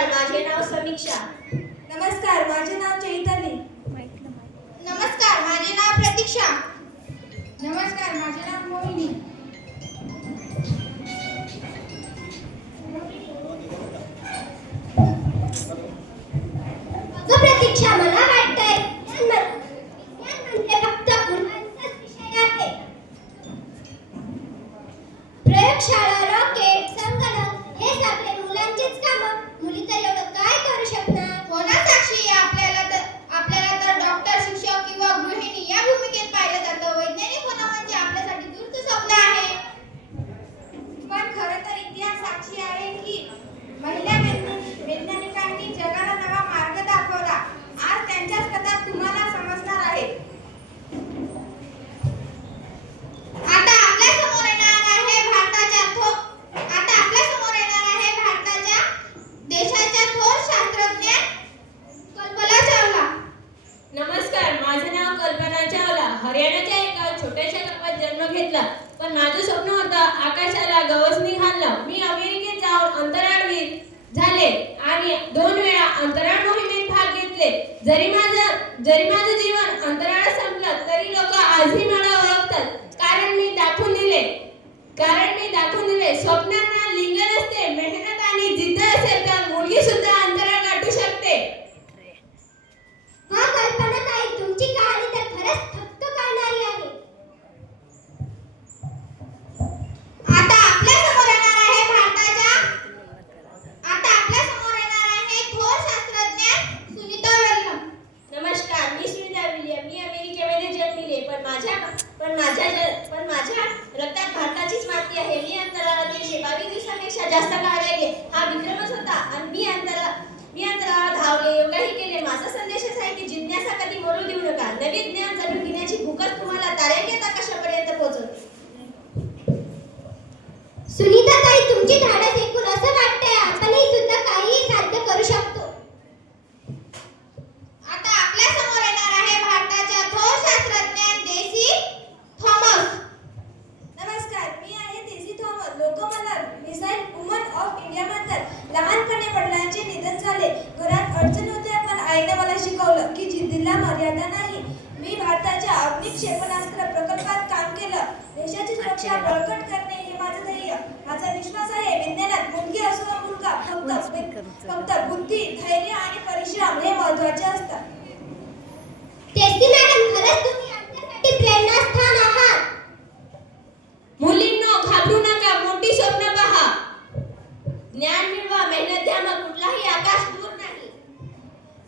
नमस्कार माझे नाव समीक्षा. नमस्कार माझे नाव चैताली नमस्कार माझे नाव प्रतीक्षा. नमस्कार माझे नाव मोहिनी. प्रतीक्षा मला पण माझं स्वप्न होतं आकाशाला गवसणी घालणं. मी अमेरिकेत जाऊन अंतराळवीर झाले. आणि दोन वेळा अंतराळ मोहिमेत भाग घेतले. जरी माझं जरी माझं जीवन अंतराळात संपलं तरी लोक आजही माझ्या पण माझ्या पण माझ्या रक्तात भारताचीच माती आहे. मी अंतराळात एकशे बावीस दिवसांपेक्षा जास्त काळ राहिले हा विक्रमच होता. आणि मी अंतरा मी अंतराळात धावले योगाही केले. माझा संदेशच आहे की जिज्ञासा कधी मरू देऊ नका. नवीन ज्ञान जाणून घेण्याची भूकच तुम्हाला तारेकेत आकाशापर्यंत पोहोचवते? सुनीता ताई तुमची धाडस आईने मला शिकवलं की जिद्दीला मर्यादा नाही. मी भारताच्या आधुनिक क्षेपणास्त्र प्रकल्पात काम केलं. देशाची सुरक्षा बळकट करणे हे माझं ध्येय. माझा विश्वास आहे. विज्ञानात मुलगी असो मुलगा फक्त फक्त बुद्धी धैर्य आणि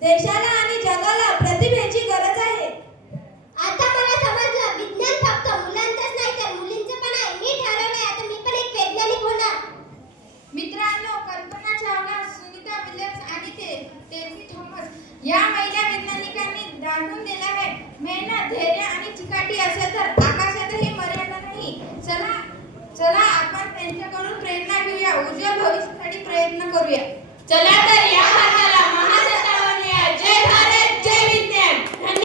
देशाला आणि जगाला प्रतिभेची गरज आहे. आता मला समजलं विज्ञान फक्त मुलांचंच नाही तर मुलींचं पण आहे. मी ठरवलंय आता मी पण एक वैज्ञानिक होणार. मित्रांनो कल्पना चावला सुनीता विल्यम्स आणि ते टेसी थॉमस या महिला वैज्ञानिकांनी दाखवून दिलं आहे मेहनत धैर्य आणि चिकाटी असेल तर आकाशातही मर्यादा नाही. चला चला आपण त्यांच्याकडून प्रेरणा घेऊया. उज्ज्वल भविष्यासाठी प्रयत्न करूया. चला तर या